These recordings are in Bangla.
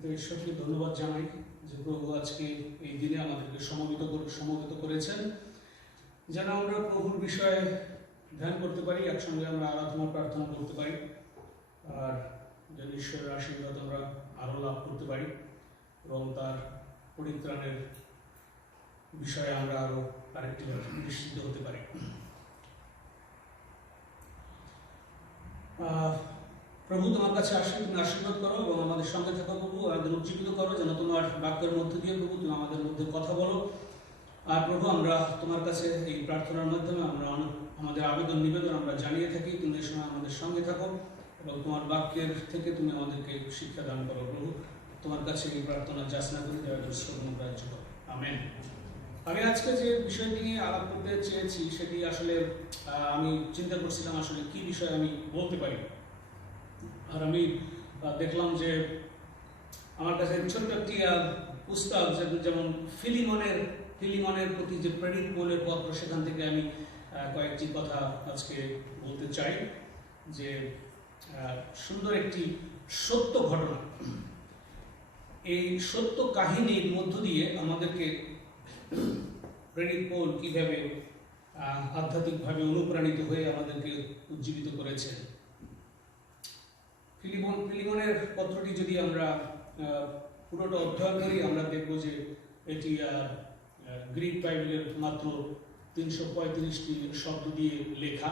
কিন্তু ঈশ্বরকে ধন্যবাদ জানাই যে প্রভু আজকে এই দিনে আমাদেরকে সমবেত করেছেন, যেন আমরা প্রভুর বিষয়ে ধ্যান করতে পারি, একসঙ্গে আমরা আরাধনা প্রার্থনা করতে পারি, আর যেন ঈশ্বরের আশীর্বাদ আমরা আরও লাভ করতে পারি এবং তার পরিত্রাণের বিষয়ে আমরা আরও আরেকটি নিশ্চিত হতে পারি। প্রভু, তোমার কাছে আসি, তুমি আশীর্বাদ করো এবং আমাদের সঙ্গে থাকো প্রভু, আমাদের উজ্জীবিত করো, যেন তোমার বাক্যের মধ্যে দিয়ে প্রভু তুমি আমাদের মধ্যে কথা বলো। আর প্রভু, আমরা তোমার কাছে এই প্রার্থনার মাধ্যমে আমরা আমাদের আবেদন নিবেদন আমরা জানিয়ে থাকি, তুমি এই সময় আমাদের সঙ্গে থাকো এবং তোমার বাক্যের থেকে তুমি আমাদেরকে শিক্ষা দান করো প্রভু। তোমার কাছে এই প্রার্থনা যাচনা করি, দয়া শ্রবণ গ্রাহ্য করো, আমেন। আমি আজকে যে বিষয়টি নিয়ে আলাপ করতে চেয়েছি সেটি আসলে আমি চিন্তা করছিলাম আসলে কি বিষয় আমি বলতে পারি। আর আমি দেখলাম যে আমার কাছে ছোট্ট একটি পুস্তক, যেমন ফিলিমনের প্রতি যে প্রেরিত পৌলের পত্র, সেখান থেকে আমি কয়েকটি কথা আজকে বলতে চাই। যে সুন্দর একটি সত্য ঘটনা, এই সত্য কাহিনীর মধ্য দিয়ে আমাদেরকে প্রেরিত পৌল কিভাবে আধ্যাত্মিকভাবে অনুপ্রাণিত হয়ে আমাদেরকে উজ্জীবিত করেছেন। ফিলিমনের পত্রটি যদি আমরা পুরোটা অধ্যয়ন করি, আমরা দেখব যে এটি গ্রিক বাইবেলের মাত্র 335টি শব্দ দিয়ে লেখা,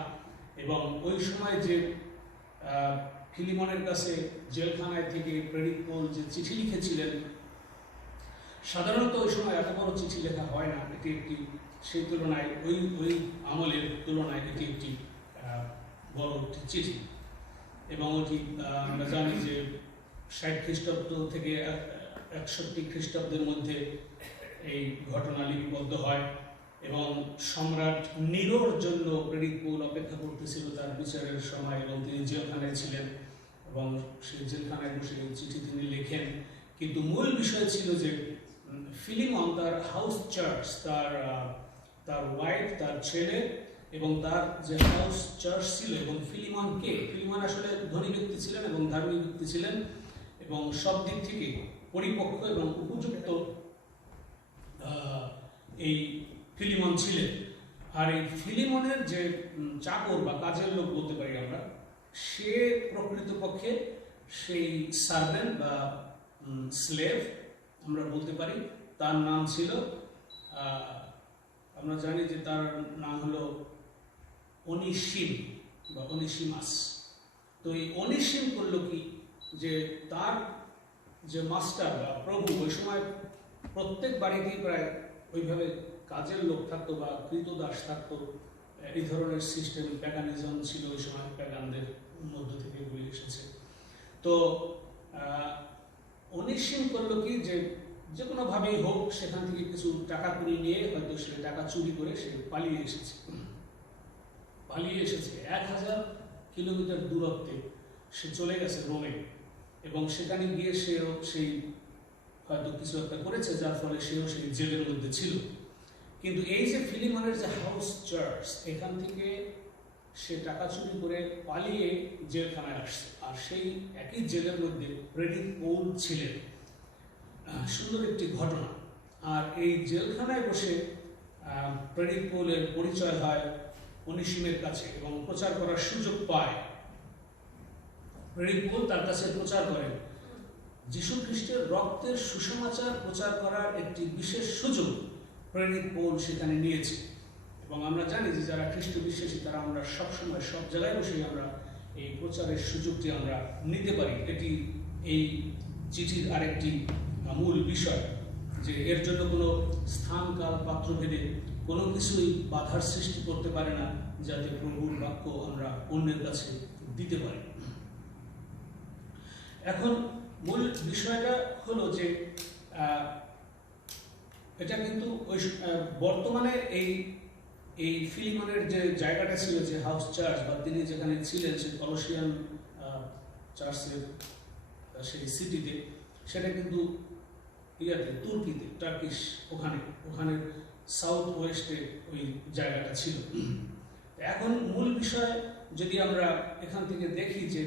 এবং ওই সময় যে ফিলিমনের কাছে জেলখানায় থেকে প্রেরিত পৌল যে চিঠি লিখেছিলেন, সাধারণত ওই সময় এত বড় চিঠি লেখা হয় না। এটি একটি সেই তুলনায় ওই আমলের তুলনায় এটি একটি বড় একটি চিঠি, এবং ওটি আমরা জানি যে 60 খ্রিস্টাব্দ থেকে 61 খ্রিস্টাব্দের মধ্যে এই ঘটনা লিপিবদ্ধ হয়, এবং সম্রাট নিরোর জন্য প্রেরিত পৌল অপেক্ষা করতেছিল তার বিচারের সময়, এবং তিনি জেলখানায় ছিলেন এবং সেই জেলখানায় বসে চিঠি তিনি লেখেন। কিন্তু মূল বিষয় ছিল যে ফিলিমন তার হাউস চার্চ, তার ওয়াইফ, তার ছেলে এবং তার যে হাউস চার্চ ছিল, এবং ফিলিমন আসলে ধনী ব্যক্তি ছিলেন এবং ধার্মিক ব্যক্তি ছিলেন এবং সব দিক থেকে পরিপক্ক এবং উপযুক্ত এই ফিলিমন ছিলেন। আর এই ফিলিমনের যে চাকর বা কাজের লোক বলতে পারি আমরা, সে প্রকৃতপক্ষে সেই সার্ভেন্ট বা স্লেভ আমরা বলতে পারি। তার নাম ছিল, আমরা জানি যে তার নাম হলো অনিসিম বা অনিসিমাস। তো এই অনিসিম করলো কি, যে তার যে মাস্টার বা প্রভু, ওই সময় প্রত্যেক বাড়িতেই প্রায় ওইভাবে কাজের লোক থাকতো বা কৃতদাস থাকতো। এই ধরনের সিস্টেম, প্যাগানিজম ছিল ওই সময়, প্যাগানদের মধ্য থেকে এগুলি এসেছে। তো অনিসিম করলো কি, যে কোনোভাবেই হোক সেখান থেকে কিছু টাকা করে নিয়ে, হয়তো সে টাকা চুরি করে সে পালিয়ে এসেছে 1000 কিলোমিটার দূরত্বে সে চলে গেছে রোমে, এবং সেখানে গিয়ে সেই হয়তো কিছু একটা করেছে, যার ফলে সেও সেই জেলের মধ্যে ছিল। কিন্তু এই যে ফিলিমনের যে হাউস চার্চ, এখান থেকে সে টাকা চুরি করে পালিয়ে জেলখানায় আসছে, আর সেই একই জেলের মধ্যে প্রেরিত পৌল ছিলেন। সুন্দর একটি ঘটনা। আর এই জেলখানায় বসে প্রেরিত পৌলের পরিচয় হয় অনিসিমের কাছে এবং প্রচার করার সুযোগ পায়। প্রেরিত পৌল তার কাছে প্রচার করেন যীশু খ্রিস্টের রক্তের সুসমাচার প্রচার করার একটি বিশেষ সুযোগ প্রেরিত পৌল সেখানে নিয়েছে। এবং আমরা জানি যে যারা খ্রিস্ট বিশ্বাসী, তারা আমরা সবসময় সব জায়গায় বসে আমরা এই প্রচারের সুযোগটি আমরা নিতে পারি। এটি এই চিঠির আরেকটি মূল বিষয়, যে এর জন্য কোনো স্থান, কাল, পাত্রভেদে কোনো কিছুই বাধার সৃষ্টি করতে পারে না, যাতে প্রভুর বাক্য আমরা অন্যের কাছে দিতে পারি। এখন মূল বিষয়টা হলো যে এটা কিন্তু ওই বর্তমানে এই ফিলিমনের যে জায়গাটা ছিল, যে হাউস চার্চ বা তিনি যেখানে ছিলেন, সেই কলসিয়ান চার্চের সেই সিটিতে, সেটা কিন্তু তুর্কিতে, টার্কিশ, ওখানে সাউথ ওয়েস্টে ওই জায়গাটা ছিল। এখন মূল বিষয় যদি আমরা এখান থেকে দেখি, যে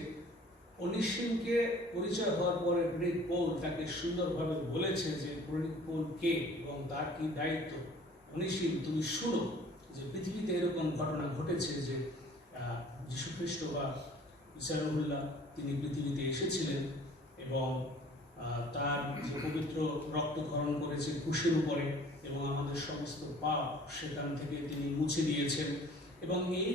অনিশিমকে পরিচয় হওয়ার পরে প্রেরিত পৌল তাকে সুন্দরভাবে বলেছে যে প্রেরিত পৌল কে এবং তার কি দায়িত্ব। অনিশিম, তুমি শুনো যে পৃথিবীতে এরকম ঘটনা ঘটেছে যে যীশু খ্রিস্ট বা ঈসা রুহুল্লাহ তিনি পৃথিবীতে এসেছিলেন এবং তার যে পবিত্র রক্তক্ষরণ করেছে ক্রুশের উপরে এবং আমাদের সমস্ত পাপ সেখান থেকে তিনি মুছে দিয়েছেন। এবং এই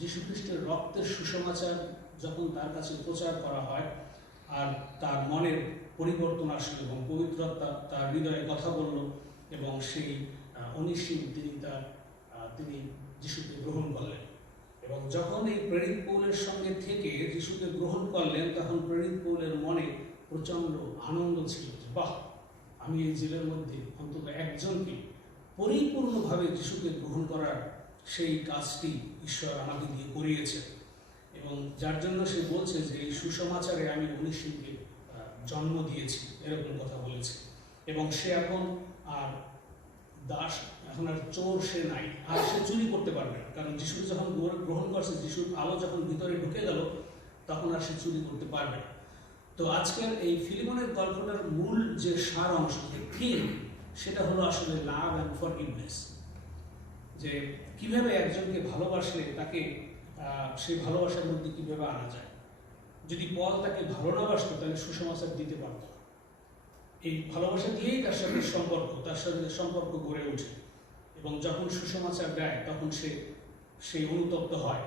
যীশু খ্রিস্টের রক্তের সুসমাচার যখন তার কাছে প্রচার করা হয় আর তার মনের পরিবর্তন আসলো এবং পবিত্রতা তার হৃদয়ে কথা বলল এবং সেই অনিশিম তিনি যিশুকে গ্রহণ করলেন। এবং যখন এই প্রেরিত পৌলের সঙ্গে থেকে যিশুকে গ্রহণ করলেন তখন প্রেরিত পৌলের মনে প্রচণ্ড আনন্দ ছিল যে বাহ, আমি এই জেলের মধ্যে অন্তত একজনকে পরিপূর্ণভাবে যিশুকে গ্রহণ করার সেই কাজটি ঈশ্বর আমাকে দিয়ে করিয়েছে। এবং যার জন্য সে বলছে যে এই সুসমাচারে আমি অনিশিমকে জন্ম দিয়েছি, এরকম কথা বলেছে। এবং সে এখন আর দাস, এখন আর চোর সে নাই, আর সে চুরি করতে পারবে না, কারণ যিশুকে যখন গ্রহণ করছে, যিশুর আলো যখন ভিতরে ঢুকে গেল তখন আর সে চুরি করতে পারবে না। তো আজকের এই ফিলিমনের গল্পটার মূল যে সার অংশ, যে থিম, সেটা হলো আসলে লাভ অ্যান্ড ফরগিভনেস। যে কিভাবে একজনকে ভালোবাসলে তাকে সেই ভালোবাসার মধ্যে কিভাবে আনা যায়। যদি পল তাকে ভালো না বাসতো তাহলে সুসমাচার দিতে পারত না। এই ভালোবাসা দিয়েই তার সাথে সম্পর্ক গড়ে ওঠে এবং যখন সুসমাচার দেয় তখন সে অনুতপ্ত হয়।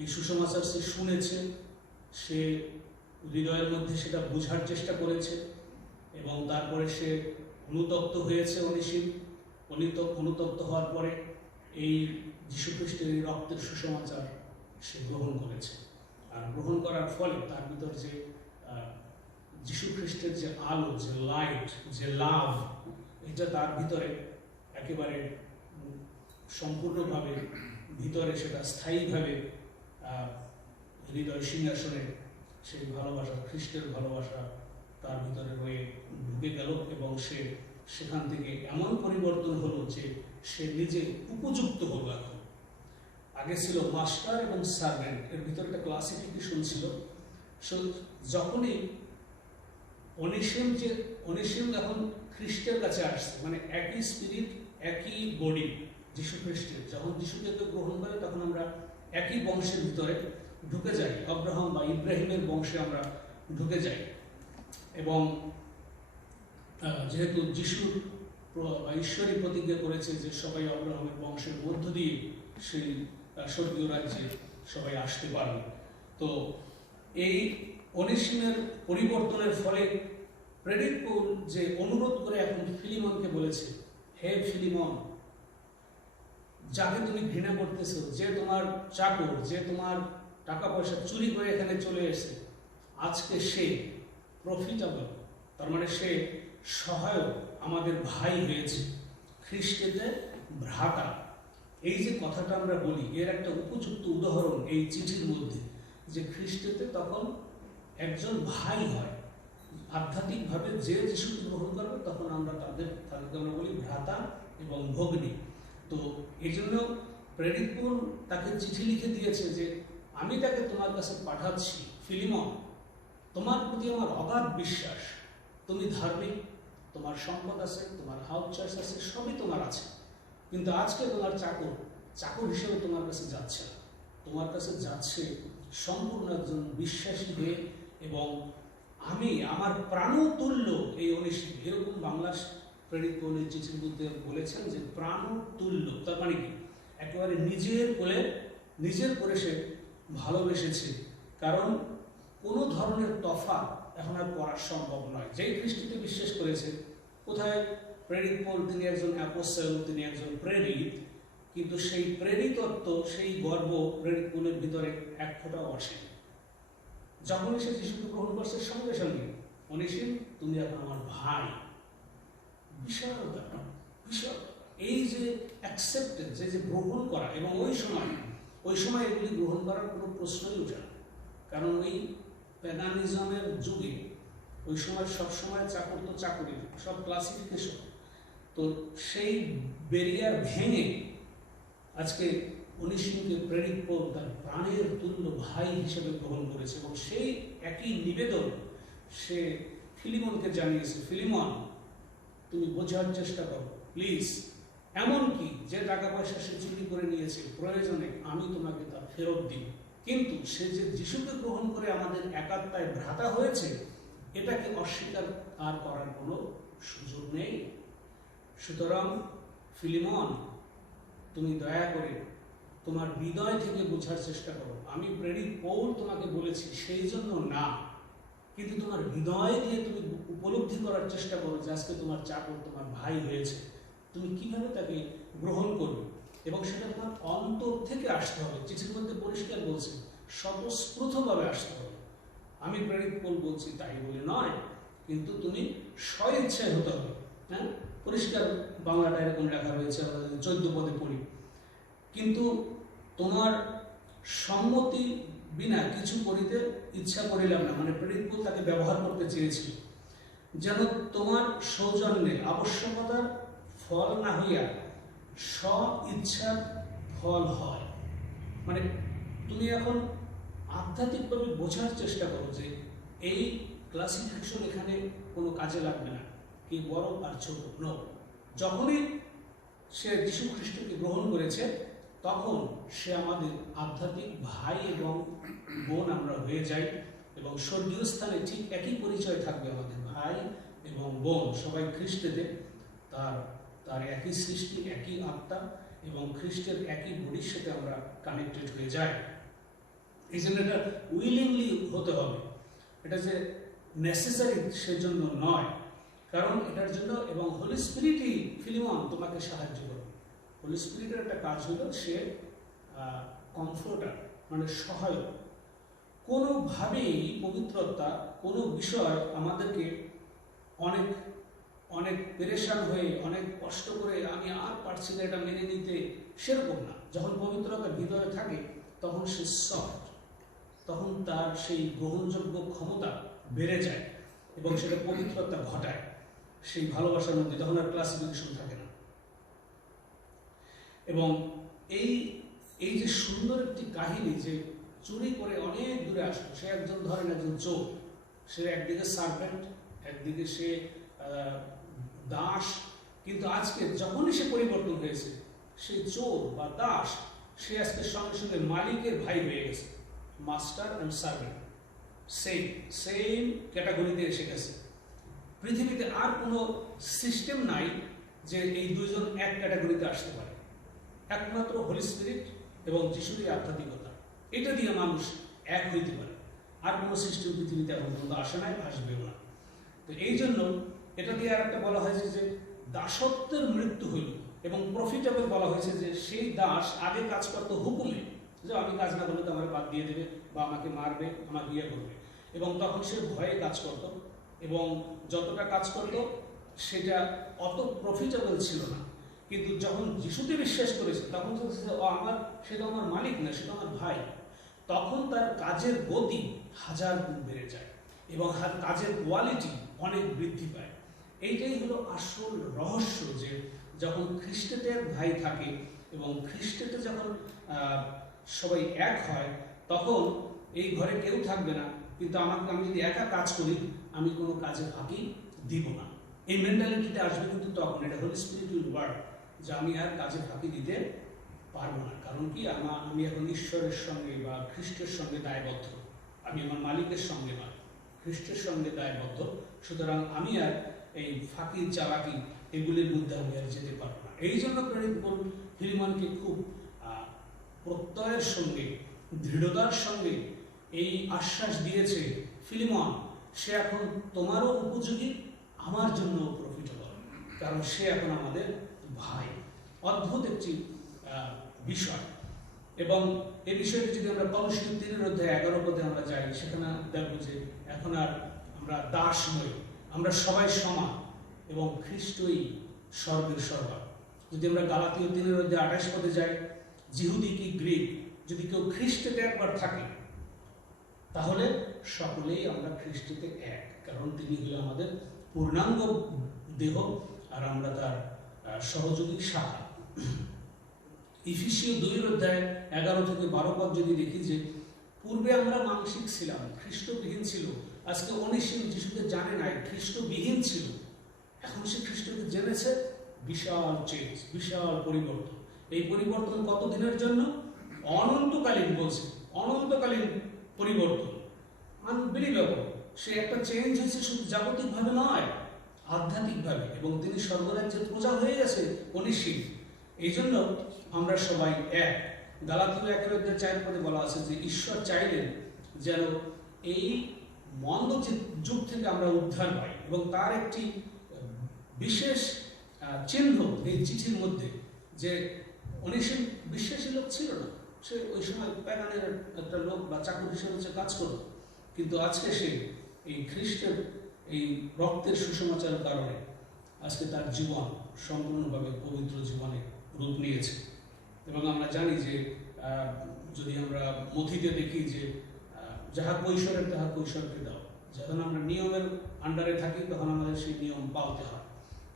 এই সুসমাচার সে শুনেছে, সে হৃদয়ের মধ্যে সেটা বোঝার চেষ্টা করেছে এবং তারপরে সে অনুতপ্ত হয়েছে। অনিশিম অনুতপ্ত হওয়ার পরে এই যীশু খ্রিস্টের এই রক্তের সুসমাচার সে গ্রহণ করেছে। আর গ্রহণ করার ফলে তার ভিতর যে যীশু খ্রিস্টের যে আলো, যে লাইট, যে লাভ, এটা তার ভিতরে একেবারে সম্পূর্ণভাবে ভিতরে সেটা স্থায়ীভাবে হৃদয় সিংহাসনে সেই ভালোবাসা, খ্রিস্টের ভালোবাসা তার ভিতরে রয়ে ঢুকে গেল এবং সে সেখান থেকে এমন পরিবর্তন হলো যে সে নিজে উপযুক্ত হলো। এখন আগে ছিল মাস্টার এবং সার্ভেন্ট, এর ভিতরে একটা ক্লাসিফিকেশন ছিল। যখনই অনিশিম এখন খ্রিস্টের কাছে আসছে, মানে একই স্পিরিট, একই বডি যীশু খ্রিস্টের, যখন যীশুকে গ্রহণ করে তখন আমরা একই বংশের ভিতরে ঢুকে যাই, আব্রাহাম বা ইব্রাহিমের বংশে আমরা ঢুকে যাই। এবং যেহেতু যিশুর ঈশ্বরই প্রতিজ্ঞা করেছে যে সবাই আব্রাহামের বংশের মধ্য দিয়ে সেই স্বর্গীয় রাজ্যে সবাই আসতে পারবে। তো এই অনিশিমের পরিবর্তনের ফলে প্রেরিত পৌল যে অনুরোধ করে এখন ফিলিমনকে বলেছে, হে ফিলিমন, যাকে তুমি ঘৃণা করতেছো, যে তোমার চাকর, যে তোমার টাকা পয়সা চুরি করে এখানে চলে এসেছে, আজকে সে প্রফিটেবল, তার মানে সে সহায়ক, আমাদের ভাই হয়েছে, খ্রিস্টেতে ভ্রাতা। এই যে কথাটা আমরা বলি, এর একটা উপযুক্ত উদাহরণ এই চিঠির মধ্যে, যে খ্রিস্টেতে তখন একজন ভাই হয়। আধ্যাত্মিকভাবে যে যিশুকে গ্রহণ করবে তখন আমরা তাদেরকে আমরা বলি ভ্রাতা এবং ভগ্নী। তো এই জন্য প্রেরিত পৌল তাকে চিঠি লিখে দিয়েছে যে আমি তাকে তোমার কাছে পাঠাচ্ছি ফিলিমন, তোমার প্রতি আমার অগাধ বিশ্বাস, তুমি ধার্মিক, তোমার সম্পদ আছে, তোমার হাউস চার্চ আছে, সবই তোমার আছে, কিন্তু আজকে তোমার চাকর হিসেবে তোমার কাছে যাচ্ছে না, তোমার কাছে যাচ্ছে সম্পূর্ণ একজন বিশ্বাসী হয়ে। এবং আমি আমার প্রাণতুল্য এই অনিশিম, এরকম বাংলা প্রেরিত পৌলের চিঠির মধ্যে বলেছেন যে প্রাণতুল্য, তার মানে কি একেবারে নিজের করে সে ভালোবেসেছে। কারণ কোনো ধরনের তফাৎ এখন আর করা সম্ভব নয়। যেই খ্রিস্টকে বিশ্বাস করেছে, কোথায় প্রেরিত পৌল তিনি একজন অ্যাপোস্টল, তিনি একজন প্রেরিত, কিন্তু সেই প্রেরিতত্ব, সেই গর্ব প্রেরিত পৌলের ভিতরে এক ফোঁটাও আসে। যখনই সে যিশুকে গ্রহণ করছে সঙ্গে সঙ্গে, অনিশিম তুমি এখন আমার ভাই। বিশাল ব্যাপার, বিশাল। এই যে অ্যাকসেপ্টেন্স, এই যে গ্রহণ করা, এবং ওই সময় এগুলি গ্রহণ করার কোনো প্রশ্নই ওঠে না। কারণ ওই প্যাগানিজমের যুগে ওই সময় সবসময় চাকর তো চাকরি, সব ক্লাসিফিকেশন। তো সেই ব্যারিয়ার ভেঙে আজকে অনিসিমকে প্রেরিত পৌল তার প্রাণের তুল্য ভাই হিসেবে গ্রহণ করেছে এবং সেই একই নিবেদন সে ফিলিমনকে জানিয়েছে, ফিলিমন তুমি বোঝার চেষ্টা করো প্লিজ, এমনকি যে টাকা পয়সা সে চুরি করে নিয়েছে প্রয়োজনে আমি তোমাকে তা ফেরত দিব, কিন্তু সে যে যিশুকে গ্রহণ করে আমাদের একাত্মায় ভ্রাতা হয়েছে এটাকে অস্বীকার আর করার কোনো সুযোগ নেই। সুতরাং ফিলিমন তুমি দয়া করে তোমার হৃদয় থেকে বোঝার চেষ্টা করো। আমি প্রেরিত পৌল তোমাকে বলেছি সেই জন্য না, কিন্তু তোমার হৃদয় দিয়ে তুমি উপলব্ধি করার চেষ্টা করো যে আজকে তোমার চাকর তোমার ভাই হয়েছে, তুমি কিভাবে তাকে গ্রহণ করবে এবং সেটা তোমার অন্তর থেকে আসতে হবে। চিঠির মধ্যে পরিষ্কার বলছে স্বতঃস্ফূর্তভাবে আসতে হবে। আমি প্রেরিত পৌল বলছি তাই বলে নয়, কিন্তু তুমি স্বইচ্ছায় হতে হবে। হ্যাঁ, পরিষ্কার বাংলাটা এরকম লেখা রয়েছে, আমরা 14 পদে পড়ি, কিন্তু তোমার সম্মতি বিনা কিছু করিতে ইচ্ছা করিলাম না, মানে প্রেরিত পৌল তাকে ব্যবহার করতে চেয়েছিল যেন তোমার সৌজন্যে আবশ্যকতার ফল না হইয়া স্ব ইচ্ছার ফল হয়। মানে তুমি এখন আধ্যাত্মিকভাবে বোঝার চেষ্টা করো যে এই ক্লাসিফিকেশন এখানে কোনো কাজে লাগবে না, কি বড় আর ছোট নো। যখনই সে যীশু খ্রিস্টকে গ্রহণ করেছে তখন সে আমাদের আধ্যাত্মিক ভাই এবং বোন আমরা হয়ে যাই এবং স্বর্গীয় স্থানে ঠিক একই পরিচয় থাকবে আমাদের ভাই এবং বোন সবাই খ্রিস্টেতে, তার একই সৃষ্টি, একই আত্মা এবং খ্রিস্টের একই বডির সাথে আমরা কানেক্টেড হয়ে যাই। এই জন্য এটা উইলিংলি হতে হবে, এটা যে নেসেসারি সেজন্য নয়, কারণ এটার জন্য এবং হোলি স্পিরিটই ফিলিমন তোমাকে সাহায্য করবে। হোলি স্পিরিটের একটা কাজ হলো সে কমফোর্টার, মানে সহায়ক। কোনোভাবেই পবিত্রতা কোনো বিষয় আমাদেরকে অনেক অনেক পেরেশান হয়ে অনেক কষ্ট করে আমি আর পারছি না এটা মেনে নিতে, সেরকম না। যখন পবিত্রতা ভিতরে থাকে তখন সে সফট, তখন তার সেই গ্রহণযোগ্য ক্ষমতা বেড়ে যায় এবং সেটা পবিত্রতা ঘটায় সেই ভালোবাসার মধ্যে, তখন আর ক্লাসিফিকেশন থাকে না। এবং এই যে সুন্দর একটি কাহিনী যে চুরি করে অনেক দূরে আসলো, সে একজন ধরেন একজন চোর, সে একদিকে সার্ভেন্ট, একদিকে সে দাস, কিন্তু আজকে যখনই সে পরিবর্তন হয়েছে সেই চোর বা দাস সে আজকে সঙ্গে সঙ্গে মালিকের ভাই হয়ে গেছে। মাস্টার অ্যান্ড সার্ভেন্ট সেম ক্যাটাগরিতে এসে গেছে। পৃথিবীতে আর কোনো সিস্টেম নাই যে এই দুইজন এক ক্যাটাগরিতে আসতে পারে, একমাত্র হোলি স্পিরিট এবং যিশুরই আধ্যাত্মিকতা, এটা দিয়ে মানুষ এক হইতে পারে। আর কোনো সিস্টেম পৃথিবীতে এখন পর্যন্ত আসে নাই, আসবেও না। তো এই জন্য এটা দিয়ে আর একটা বলা হয়েছে যে দাসত্বের মৃত্যু হইল, এবং প্রফিটেবল বলা হয়েছে যে সেই দাস আগে কাজ করতো হুকুমে, যে আমি কাজ না করলে তো আমার বাদ দিয়ে দেবে বা আমাকে মারবে, আমাকে ইয়ে করবে, এবং তখন সে ভয়ে কাজ করত এবং যতটা কাজ করত সেটা অত প্রফিটেবল ছিল না। কিন্তু যখন যিশুতে বিশ্বাস করেছে তখন সে তো আমার মালিক না, সে তো আমার ভাই, তখন তার কাজের গতি 1000 গুণ বেড়ে যায় এবং কাজের কোয়ালিটি অনেক বৃদ্ধি পায়। এইটাই হলো আসল রহস্য, যে যখন খ্রিস্টেতে এক ভাই থাকে এবং খ্রিস্টেতে যখন সবাই এক হয় তখন এই ঘরে কেউ থাকবে না, কিন্তু আমি যদি একা কাজ করি আমি কোনো কাজে ফাঁকি দিব না। এই মেন্টালিটিটা আসবে কিন্তু তখন, এটা হলো স্পিরিচুয়াল ওয়ার্ড, যে আমি আর কাজে ফাঁকি দিতে পারবো না। কারণ কি, আমি এখন ঈশ্বরের সঙ্গে বা খ্রিস্টের সঙ্গে দায়বদ্ধ, আমি আমার মালিকের সঙ্গে নয়, খ্রিস্টের সঙ্গে দায়বদ্ধ। সুতরাং আমি আর এই ফাঁকি চালাকি এগুলির মধ্যে আমি আর যেতে পারবো না। এই জন্য প্রেরিত পৌল ফিলিমনকে খুব প্রত্যয়ের সঙ্গে, দৃঢ়তার সঙ্গে এই আশ্বাস দিয়েছে, ফিলিমন সে এখন তোমারও উপযোগী, আমার জন্য প্রফিটেবল, কারণ সে এখন আমাদের ভাই। অদ্ভুত একটি বিষয়। এবং এই বিষয়টি যদি আমরা কলসীয় 3:11 পদে আমরা যাই, সেখানে দেখব যে এখন আর আমরা দাস নই, আমরা সবাই সমান এবং খ্রিস্টই স্বর্গের সর্বা। যদি আমরা গালাতীয় 3:28 পদে যাই, যিহুদি কি গ্রিক, যদি কেউ খ্রিস্টেতে একবার থাকে তাহলে সকলেই আমরা খ্রিস্টেতে এক, কারণ তিনি হলো আমাদের পূর্ণাঙ্গ দেহ আর আমরা তার সহযোগী শাখা। ইফিসীয় 2:11-12 যদি দেখি যে পূর্বে আমরা মাংসিক ছিলাম, খ্রিস্টবিহীন ছিল। আজকে অনিসীম যিশুকে জানে নাই, খ্রিস্টবিহীন ছিল। এখন সে খ্রিস্টকে জেনেছে। বিশাল চেঞ্জ, বিশাল পরিবর্তন। এই পরিবর্তন কত দিনের জন্য? অনন্তকালীন বলছে, অনন্তকালীন পরিবর্তন। আনবিলিভেবল। সে একটা চেঞ্জ হয়েছে শুধু জাগতিকভাবে নয়, আধ্যাত্মিকভাবে। এবং তিনি স্বর্গরাজ্যের প্রজা হয়ে গেছে অনিসীম। এই জন্য আমরা সবাই এক। গালাতীয় 1:4 বলা আছে যে ঈশ্বর চাইলেন যেন এই মন্দ যুগ থেকে আমরা উদ্ধার পাই, এবং তার একটি বিশেষ চিহ্ন এই চিঠির মধ্যে, যে অনিসীম বিশ্বাসী লোক ছিল না। সে ওই সময় প্যাগানের একটা লোক বা চাকর হিসেবে সে কাজ করত। কিন্তু আজকে সে এই খ্রিস্টের এই রক্তের সুসমাচারের কারণে আজকে তার জীবন সম্পূর্ণভাবে পবিত্র জীবনে রূপ নিয়েছে। এবং আমরা জানি যে যদি আমরা মথিতে দেখি যে যাহা কৈশোরের তাহা কৈশোরকে দাও। যখন আমরা নিয়মের আন্ডারে থাকি তখন আমাদের সেই নিয়ম পালতে হয়,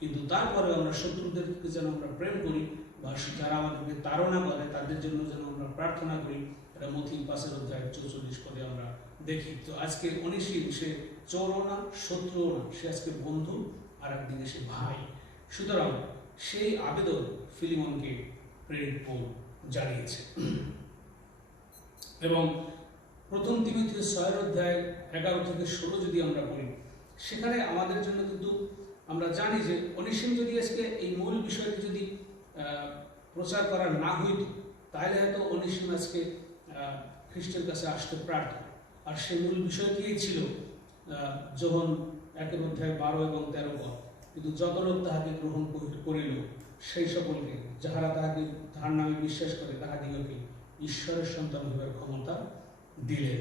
কিন্তু তারপরে আমরা শত্রুদেরকে যেন আমরা প্রেম করি, বা যারা আমাদেরকে তাড়না করে তাদের জন্য যেন আমরা প্রার্থনা করি। এটা মথি 5:44 আমরা দেখি। তো আজকে অনিসীম সে চোরও না, শত্রুও না, সে আজকে বন্ধু, আর একদিকে সে ভাই। সুতরাং সেই আবেদন ফিলিমনকে প্রেরিত পৌল জানিয়েছে। এবং প্রথম তিমোথেও 6:11-16 যদি আমরা পড়ি, সেখানে আমাদের জন্য কিন্তু আমরা জানি যে অনিসীম যদি আজকে এই মূল বিষয়টি যদি প্রচার করা না হইত, তাহলে হয়তো অনিসীম আজকে খ্রিস্টের কাছে আসতে পারত। আর সেই মূল বিষয়টি ছিল যোহন 1:12 এবং 13। কিন্তু যত লোক তাহাকে গ্রহণ করিল, সেই সকলকে যাহারা তাহার নামে বিশ্বাস করে তাহাদিগকে ঈশ্বরের সন্তান হইবার ক্ষমতা দিলেন।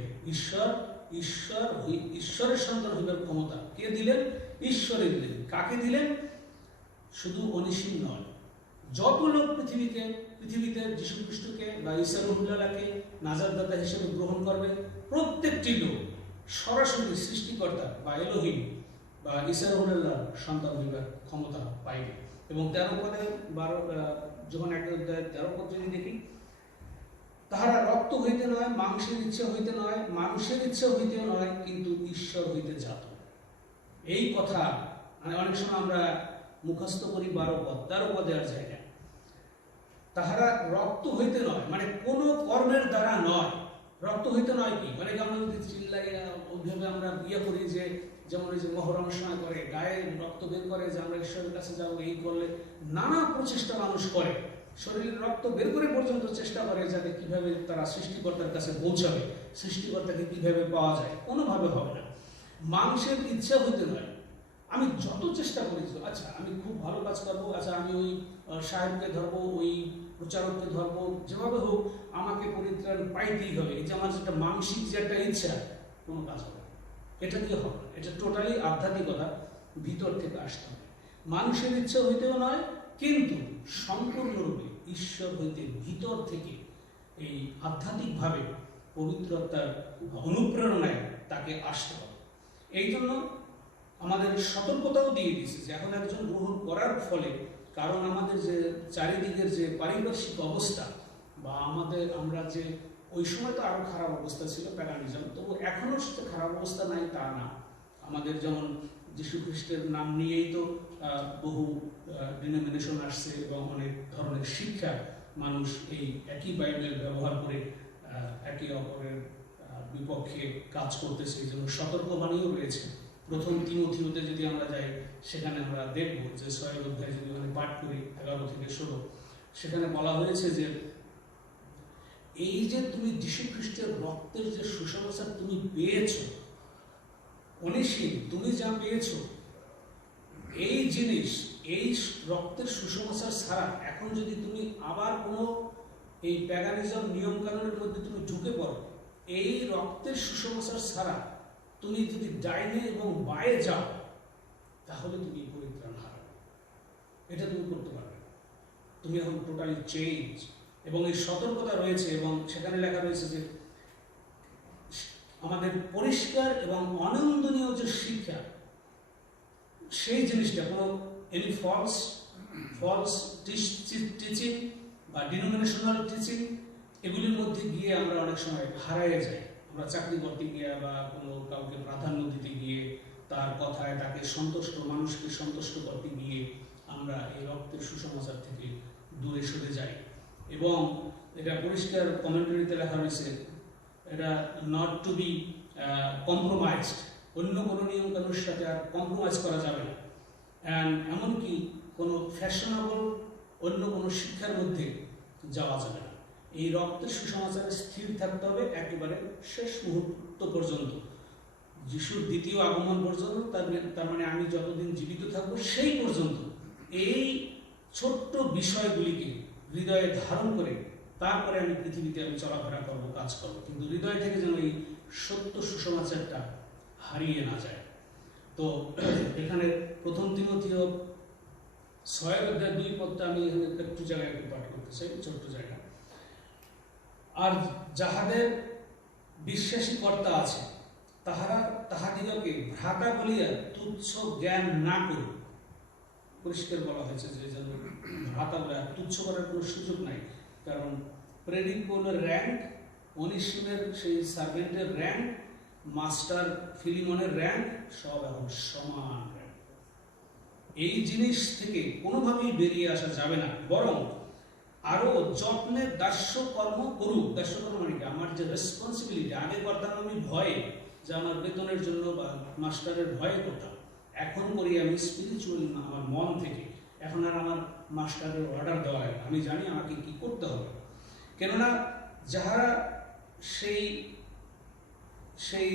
ঈশ্বরের সন্তান হইবার ক্ষমতা কে দিলেন? ঈশ্বরে দিলেন। কাকে দিলেন? শুধু অনিসীম নয়, যত লোক পৃথিবীতে যীশু খ্রিস্টকে বা ঈসা রুহুল্লাহকে নাজাতদাতা হিসেবে গ্রহণ করবে, প্রত্যেকটি লোক সরাসরি সৃষ্টিকর্তা বা এলোহিম বা ঈসা রুহুল্লাহ সন্তান হইবার ক্ষমতা পাইবে। এবং 13 যখন 1:13 যদি দেখি, তাহারা রক্ত হইতে নয়, মাংসের ইচ্ছা হইতে নয়, মানুষের ইচ্ছা হইতেও নয়, কিন্তু ঈশ্বর হইতে জাত। এই কথা মানে অনেক সময় আমরা মুখস্থ করি 13 আর যায় না। তাহারা রক্ত হইতে নয় মানে কোনো কর্মের দ্বারা নয়। রক্ত হইতে নয় কি মানে আমরা যদি চিল্লাই ওইভাবে আমরা করি যে যেমন ওই যে মহরমের সময় করে গায়ে রক্ত বের করে যে আমরা ঈশ্বরের কাছে যাবো, এই করলে নানা প্রচেষ্টা মানুষ করে, শরীরের রক্ত বের করে পর্যন্ত চেষ্টা করে যাতে কিভাবে তারা সৃষ্টিকর্তার কাছে পৌঁছাবে, সৃষ্টিকর্তাকে কিভাবে পাওয়া যায়। কোনোভাবে হবে না। মাংসের ইচ্ছা হইতে নয়। আমি যত চেষ্টা করি, আচ্ছা আমি খুব ভালো কাজ করবো, আচ্ছা আমি ওই সাহেবকে ধরবো, ওই প্রচারককে ধরবো, যেভাবে হোক আমাকে পরিত্রাণ পাইতেই হবে। এই যে আমার যেটা মানসিক যে একটা ইচ্ছা, কোনো কাজ হবে এটা দিয়ে হবে না। এটা টোটালি আধ্যাত্মিকতা, ভিতর থেকে আসতে হবে। মানুষের ইচ্ছা হইতেও নয়, কিন্তু সম্পূর্ণরূপে ঈশ্বর হইতে ভিতর থেকে এই আধ্যাত্মিকভাবে পবিত্রতার অনুপ্রেরণায় তাকে আসতে হবে। এই জন্য আমাদের সতর্কতাও দিয়ে দিয়েছে যে এখন একজন গ্রহণ করার ফলে, কারণ আমাদের যে চারিদিকের যে পারিপার্শ্বিক অবস্থা বা আমরা যে ওই সময় তো আরো খারাপ অবস্থা ছিল প্যাগানিজম, তবু এখনো সে খারাপ অবস্থা নাই তা না। আমাদের যেমন যীশু খ্রিস্টের নাম নিয়েই তো বহু ডিনোমিনেশন আসছে এবং অনেক ধরনের শিক্ষা মানুষ এই একই বাইবেল ব্যবহার করে একে অপরের বিপক্ষে কাজ করতেছে। এই জন্য সতর্কবাণীও রয়েছে। প্রথম তিমোথেওতে যদি আমরা যাই, সেখানে আমরা দেখব যে 6 অধ্যায় যদি আমরা পাঠ করি 11-16, সেখানে বলা হয়েছে যে এই যে তুমি যীশু খ্রিস্টের রক্তের যে সুসমাচার তুমি পেয়েছো, অনিসীম তুমি যা পেয়েছো, এই জিনিস এই রক্তের সুসমাচার ছাড়া এখন যদি তুমি আবার কোনো এই প্যাগানিজম নিয়ম কানুনের মধ্যে তুমি ঢুকে পড়ো, এই রক্তের সুসমাচার ছাড়া তুমি যদি ডাইনে এবং বায়ে যাও, তাহলে তুমি পরিত্রাণ হারাবে। এটা তুমি করতে পারবে না। তুমি এখন টোটালি চেঞ্জ। এবং এই সতর্কতা রয়েছে এবং সেখানে লেখা রয়েছে যে আমাদের পরিষ্কার এবং অনন্দনীয় যে শিক্ষা, সেই জিনিসটা কোনো এনি ফলস টিচিং বা ডিনোমিনেশনাল টিচিং, এগুলির মধ্যে গিয়ে আমরা অনেক সময় হারাইয়ে যাই। আমরা চাকরি করতে গিয়ে বা কোনো কাউকে প্রাধান্য দিতে গিয়ে, তার কথায় তাকে মানুষকে সন্তুষ্ট করতে গিয়ে আমরা এই রক্তের সুসমাচার থেকে দূরে সরে যাই। এবং এটা পরিষ্কার কমেন্টারিতে লেখা রয়েছে, এটা নট টু বি কম্প্রোমাইজড, অন্য কোনো নিয়মকানুনের সাথে আর কম্প্রোমাইজ করা যাবে না। অ্যান্ড এমনকি কোনো ফ্যাশনেবল অন্য কোনো শিক্ষার মধ্যে যাওয়া যাবে না। এই রক্তের সুসমাচারে স্থির থাকতে হবে একেবারে শেষ মুহূর্ত পর্যন্ত, যিশুর দ্বিতীয় আগমন পর্যন্ত। তার মানে আমি যতদিন জীবিত থাকবো সেই পর্যন্ত এই ছোট্ট বিষয়গুলিকে হৃদয়ে ধারণ করে তারপরে আমি পৃথিবীতে চলাফেরা করবো, কাজ করবো, কিন্তু হৃদয় থেকে যেন এই সত্য সুসমাচারটা হারিয়ে না যায়। তো এখানে প্রথম তিমথিও 6:2 আমি একটু জায়গায় পাঠ করতে চাই, ছোট্ট জায়গা। আর যাহাদের বিশ্বাসী কর্তা আছে তাহাদিগকে ভ্রাতা বলিয়া তুচ্ছ জ্ঞান না করে, পরিষ্কার বলা হয়েছে যে যেন ভ্রাতা বলে তুচ্ছ করার কোনো সুযোগ নাই। কারণ প্রেরিত পৌলের র্যাঙ্ক, অনিসিমের সেই সার্ভেন্টের র্যাঙ্ক, মাস্টার ফিলিমনের র্যাঙ্ক সব এখন সমান র্যাঙ্ক। এই জিনিস থেকে কোনোভাবেই বেরিয়ে আসা যাবে না, বরং আরো যত্নে দাস্যকর্ম করুক। দাস্যকর্ম মানে কি? আমার যে রেসপন্সিবিলিটি, আগে করতাম আমি ভয়ে, যে আমার বেতনের জন্য বা মাস্টারের ভয়ে করতাম, এখন করি আমি স্পিরিচুয়ালি, আমার মন থেকে। এখন আর আমার মাস্টারের অর্ডার দেওয়া হয় না, আমি জানি আমাকে কি করতে হবে। কেননা যাহারা সেই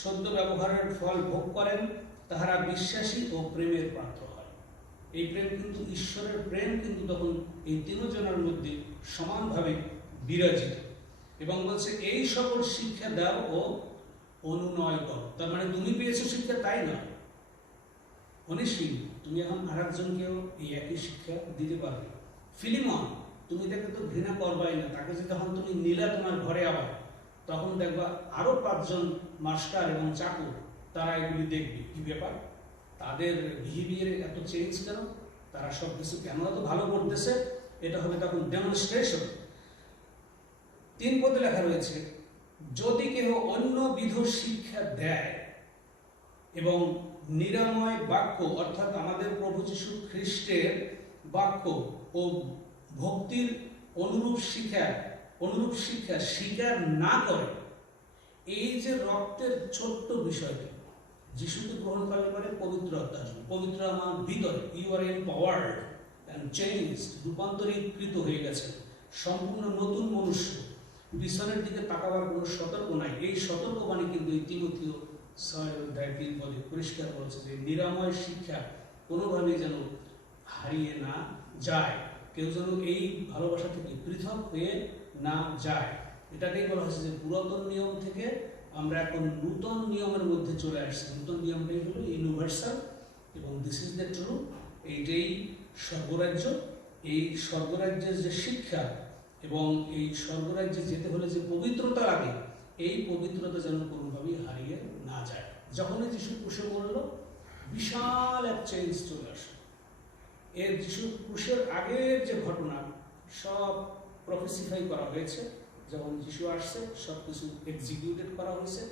সদ্য ব্যবহারের ফল ভোগ করেন তাহারা বিশ্বাসী ও প্রেমের পাত্র হয়। এই প্রেম কিন্তু ঈশ্বরের প্রেম, কিন্তু তখন এই তিনজনের মধ্যে সমানভাবে বিরাজিত। এবং বলছে এই সকল শিক্ষা দাও ও অনুনয় করো। তার মানে তুমি পেয়েছো শিক্ষা তাই নয়, অনিসীম তুমি এখন আর একজনকেও এই একই শিক্ষা দিতে পারবে। ফিলিমন, তুমি তাকে তো ঘৃণা করবাই না, তাকে যে যখন তুমি নিলা তোমার ঘরে আবার, তখন দেখবা আরো 5 জন মাস্টার এবং চাকর তারা এগুলি দেখবে, কি ব্যাপার, তাদের বিহেভিয়ারে এত চেঞ্জ কেন, তারা সব কিছু কেন এত ভালো করতেছে। এটা হবে তখন ডেমনস্ট্রেশন। 3 পদে লেখা রয়েছে, যদি কেহ অন্য বিধ শিক্ষা দেয় এবং নিরাময় বাক্য, অর্থাৎ আমাদের প্রভু যীশু খ্রিস্টের বাক্য ও ভক্তির অনুরূপ শিক্ষা স্বীকার না করে, এই যে রক্তের ছোট্ট বিষয়টি, যিশুকে গ্রহণ করলে পরে পবিত্র আত্মা আসবে, পবিত্র আমার ভিতরে, you are empowered and changed, রূপান্তরিত হয়ে গেছে, সম্পূর্ণ নতুন মনুষ্য। পিছনের দিকে তাকাবার কোনো সতর্ক নাই। এই সতর্কবাণী কিন্তু এই তিমথিও 6:3 পরিষ্কার বলছে যে নিরাময় শিক্ষা কোনোভাবেই যেন হারিয়ে না যায়, কেউ যেন এই ভালোবাসা থেকে পৃথক হয়ে না যায়। এটাকেই বলা হয়েছে যে পুরাতন নিয়ম থেকে আমরা এখন নূতন নিয়মের মধ্যে চলে আসছি। নূতন নিয়মটাই হলো ইউনিভার্সাল, এবং দিস ইজ দ্য ট্রু। এইটাই স্বর্গরাজ্য। এই স্বর্গরাজ্যের যে শিক্ষা এবং এই স্বর্গরাজ্যে যেতে হলে যে পবিত্রতা লাগে, এই পবিত্রতা যেন কোনোভাবেই হারিয়ে না যায়। যখনই যিশু ক্রুশে মরল, বিশাল এক চেঞ্জ চলে আসে। এর যিশু ক্রুশের আগের যে ঘটনা সব প্রফেসিফাই করা হয়েছে, যখন যিশু আসছে সব কিছু এক্সিকিউটেড করা হয়েছে,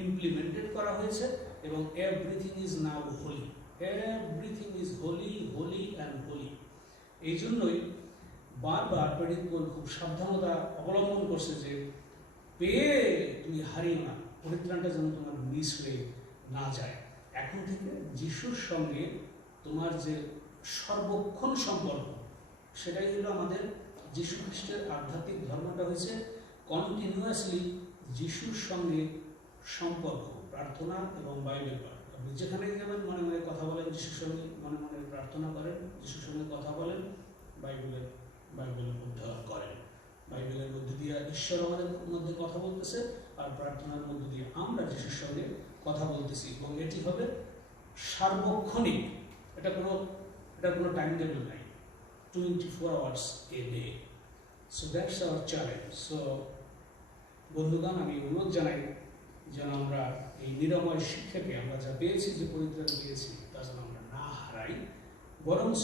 ইমপ্লিমেন্টেড করা হয়েছে, এবং everything is now holy, everything is holy, holy and holy. এই জন্যই বারবার প্রেরিত পৌল খুব সাবধানতা অবলম্বন করছে যে পেয়ে তুমি হারিও না, পরিত্রাণটা যেন তোমার মিস হয়ে না যায়। এখন থেকে যিশুর সঙ্গে তোমার যে সর্বক্ষণ সম্পর্ক, সেটাই হলো আমাদের যিশু খ্রিস্টের আধ্যাত্মিক ধর্মটা হয়েছে কন্টিনিউয়াসলি যিশুর সঙ্গে সম্পর্ক, প্রার্থনা এবং বাইবেল পাঠ। আপনি যেখানে যাবেন মনে মনে কথা বলেন যিশুর সঙ্গে, মনে মনে প্রার্থনা করেন, যিশুর সঙ্গে কথা বলেন, বাইবেলের অধ্যয়ন করেন। বাইবেলের মধ্যে দিয়ে ঈশ্বর আমাদের মধ্যে কথা বলতেছে, আর প্রার্থনার মধ্যে দিয়ে আমরা যিশুর সঙ্গে কথা বলতেছি, এবং এটি হবে সার্বক্ষণিক। এটা কোনো টাইম টেবিল নাই, 24 hours a day. So that's our challenge. So বন্ধুগণ, আমি অনুরোধ জানাই যেন আমরা এই নিরাময় শিক্ষাকে আমরা যা পেয়েছি, যে পরিত্রাণ পেয়েছি, তা যেন আমরা না হারাই, বরঞ্চ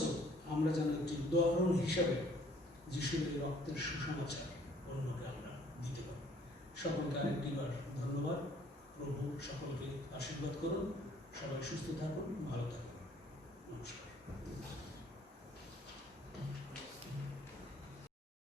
আমরা যেন একটি উদাহরণ হিসাবে যিশুর এই রক্তের সুসমাচার অন্যকে আমরা দিতে পারি। সকলকে আরেকটিবার ধন্যবাদ। প্রভু সকলকে আশীর্বাদ করুন। সবাই সুস্থ থাকুন, ভালো থাকুন।